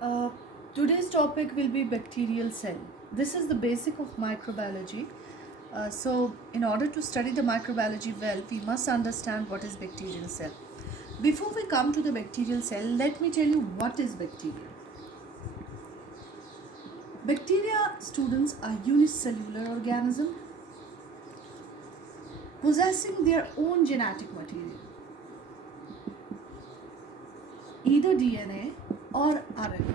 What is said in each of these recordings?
Uh, Today's topic will be bacterial cell. This is the basic of microbiology. So, in order to study the microbiology well, we must understand what is bacterial cell. Before we come to the bacterial cell, let me tell you what is bacteria. Bacteria, students, are unicellular organism possessing their own genetic material, either DNA or RNA.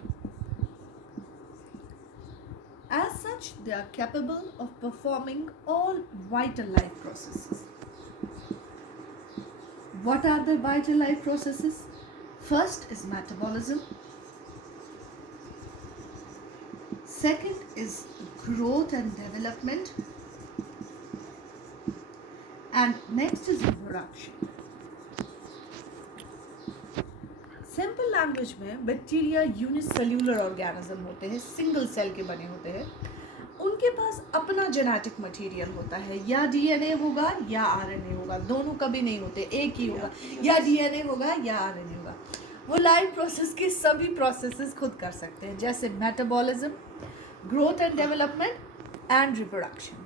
As such, they are capable of performing all vital life processes. What are the vital life processes? First is metabolism. Second is growth and development. And next is reproduction. Simple language में bacteria unicellular organism होते हैं, single cell के बने होते हैं. उनके पास अपना genetic material होता है, या डीएनए होगा या आरएनए होगा, दोनों कभी नहीं होते, एक ही होगा, या डीएनए होगा या आरएनए होगा. वो लाइफ प्रोसेस के सभी प्रोसेसेस खुद कर सकते हैं, जैसे metabolism, growth and development and reproduction.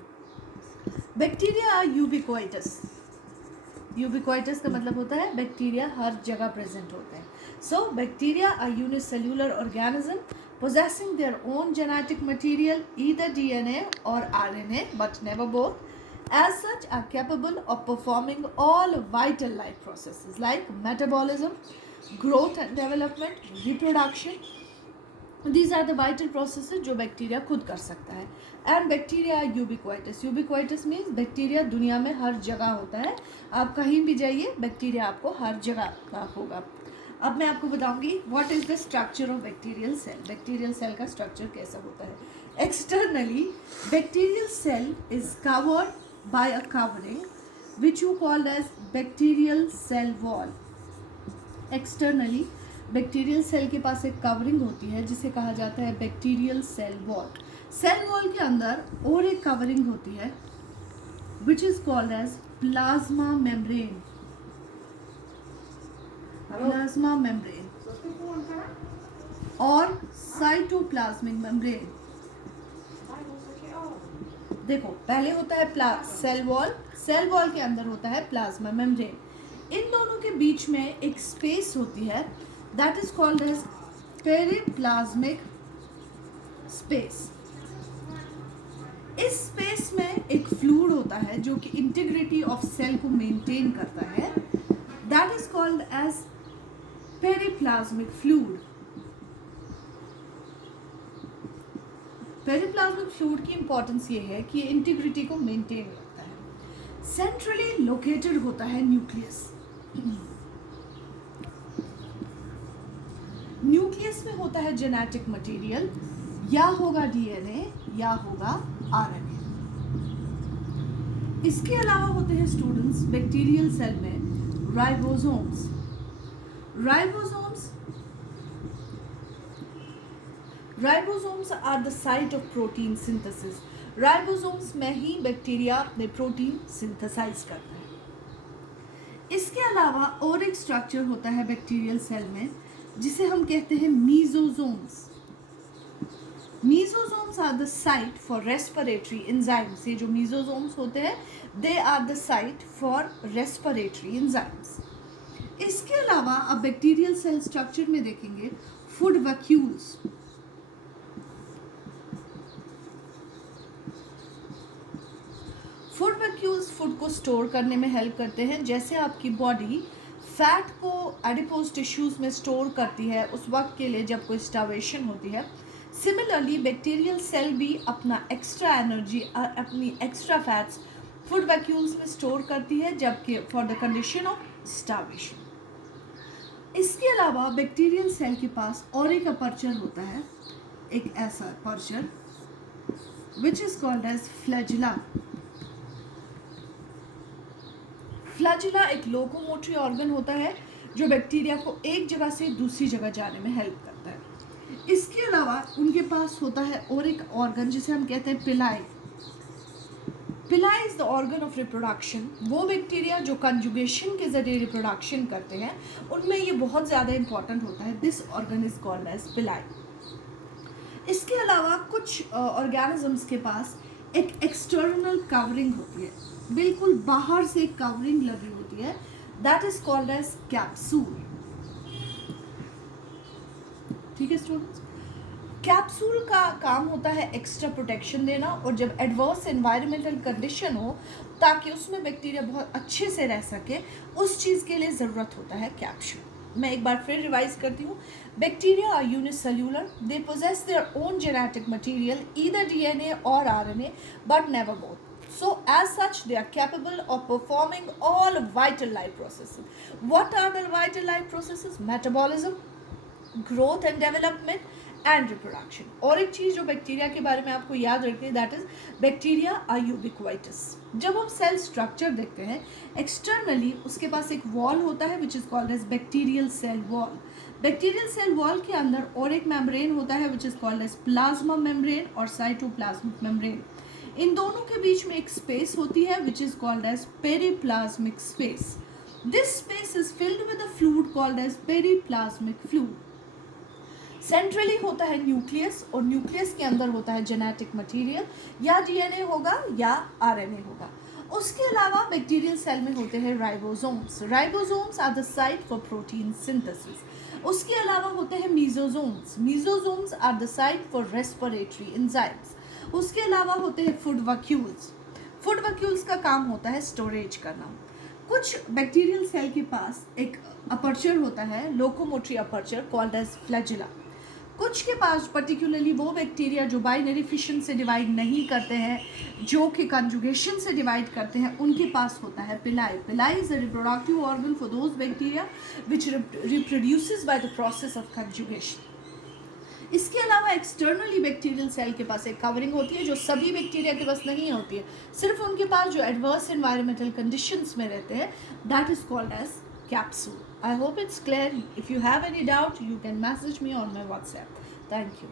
Bacteria are ubiquitous. Ubiquitous का मतलब होता है बैक्टीरिया हर जगह प्रेजेंट होते हैं. So, bacteria are unicellular organism possessing their own genetic material, either DNA or RNA, but never both. As such, are capable of performing all vital life processes like metabolism, growth and development, reproduction. These are the vital processes जो bacteria खुद कर सकता है. And bacteria ubiquitous. Ubiquitous means bacteria दुनिया में हर जगह होता है. आप कहीं भी जाइए, बैक्टीरिया आपको हर जगह होगा. अब मैं आपको बताऊंगी what is the structure of bacterial cell. Bacterial cell का स्ट्रक्चर कैसा होता है. Externally bacterial cell is covered by a covering which you called as bacterial cell wall. Externally bacterial cell के पास एक कवरिंग होती है जिसे कहा जाता है bacterial cell wall. Cell wall के अंदर और एक कवरिंग होती है which is called as plasma membrane. Plasma membrane और साइटोप्लाज्मिक मेम्ब्रेन. देखो, पहले होता है सेल वॉल. सेल वॉल के अंदर होता है प्लाज्मा मेम्ब्रेन. इन दोनों के बीच में एक स्पेस होती है that is called as periplasmic space. इस स्पेस में एक फ्लूइड होता है जो कि इंटीग्रिटी ऑफ सेल को मेंटेन करता है. That is called as periplasmic fluid. Periplasmic fluid की इंपॉर्टेंस ये है कि ये इंटीग्रिटी को मेंटेन रखता है. सेंट्रली लोकेटेड होता है न्यूक्लियस. न्यूक्लियस में होता है जेनेटिक मटेरियल, या होगा डीएनए या होगा आरएनए. इसके अलावा होते हैं स्टूडेंट्स बैक्टीरियल सेल में ribosomes. Ribosomes are the site of protein synthesis. Ribosomes में ही बैक्टीरिया अपने प्रोटीन सिंथेसाइज करता है. इसके अलावा और एक स्ट्रक्चर होता है बैक्टीरियल सेल में जिसे हम कहते हैं mesosomes. Mesosomes are the site for respiratory enzymes. ये जो मीजोसोम्स होते हैं they are the site for respiratory enzymes. इसके अलावा अब बैक्टीरियल सेल स्ट्रक्चर में देखेंगे food vacuoles. Food vacuoles food को स्टोर करने में हेल्प करते हैं. जैसे आपकी बॉडी फैट को एडिपोज टिश्यूज में स्टोर करती है उस वक्त के लिए जब कोई स्टार्वेशन होती है, सिमिलरली बैक्टीरियल सेल भी अपना एक्स्ट्रा एनर्जी और अपनी एक्स्ट्रा फैट्स फूड वैक्यूल्स में स्टोर करती है जबकि for the condition of starvation. इसके अलावा बैक्टीरियल सेल के पास और एक अपर्चर होता है, एक ऐसा aperture which is called as flagella. Flagella एक लोकोमोटरी ऑर्गन होता है जो बैक्टीरिया को एक जगह से दूसरी जगह जाने में हेल्प करता है. इसके अलावा उनके पास होता है और एक ऑर्गन जिसे हम कहते हैं पिलाई. पिलाई is the organ of reproduction. वो बैक्टीरिया जो कंजुगेशन के जरिए रिप्रोडक्शन करते हैं उनमें ये बहुत ज़्यादा इंपॉर्टेंट होता है. This organ is called as pili. इसके अलावा कुछ ऑर्गेनिजम्स के पास एक एक्सटर्नल कवरिंग होती है, बिल्कुल बाहर से कवरिंग लगी होती है, that is called as capsule. ठीक है स्टूडेंट्स, कैप्सूल का काम होता है एक्स्ट्रा प्रोटेक्शन देना, और जब एडवर्स एनवायरमेंटल कंडीशन हो ताकि उसमें बैक्टीरिया बहुत अच्छे से रह सके, उस चीज़ के लिए ज़रूरत होता है कैप्सूल। मैं एक बार फिर रिवाइज करती हूँ। Bacteria are unicellular, they possess their own genetic material, either DNA or RNA, but never both. So, as such, they are capable of performing all vital life processes. What are the vital life processes? Metabolism, growth and development, and reproduction. और एक चीज़ जो bacteria के बारे में आपको याद रखनी है, दैट इज बैक्टीरिया आर यूबिक्वाइटस। जब हम सेल स्ट्रक्चर देखते हैं एक्सटर्नली, उसके पास एक वॉल होता है which is called as bacterial cell wall. Bacterial cell wall के अंदर और एक मेम्ब्रेन होता है which is called as plasma membrane और साइटोप्लाज्मिक मेम्ब्रेन। इन दोनों के बीच में एक स्पेस होती है which is called as periplasmic space. This space is filled with a fluid called as periplasmic fluid. Centrally होता है न्यूक्लियस, और न्यूक्लियस के अंदर होता है जेनेटिक मटेरियल, या डीएनए होगा या आरएनए होगा। उसके अलावा बैक्टीरियल सेल में होते हैं ribosomes. Ribosomes are the site for protein synthesis. उसके अलावा होते हैं mesosomes. Mesosomes are the site for respiratory enzymes. उसके अलावा होते हैं फूड वैक्यूल्स। फूड वैक्यूल्स का काम होता है स्टोरेज करना। कुछ बैक्टीरियल सेल के पास एक अपर्चर होता है, locomotory aperture called as flagella. कुछ के पास पर्टिकुलरली वो बैक्टीरिया जो बाइनरी फिशन से डिवाइड नहीं करते हैं, जो कि कंजुगेशन से डिवाइड करते हैं, उनके पास होता है पिलाई। पिलाई is a reproductive organ for those bacteria which reproduces by the process of conjugation. इसके अलावा एक्सटर्नली बैक्टीरियल सेल के पास एक कवरिंग होती है जो सभी बैक्टीरिया के पास नहीं होती है, सिर्फ उनके पास जो एडवर्स एनवायरमेंटल कंडीशंस में रहते हैं, that is called as capsule. I hope it's clear. If you have any doubt, you can message me on my WhatsApp. Thank you.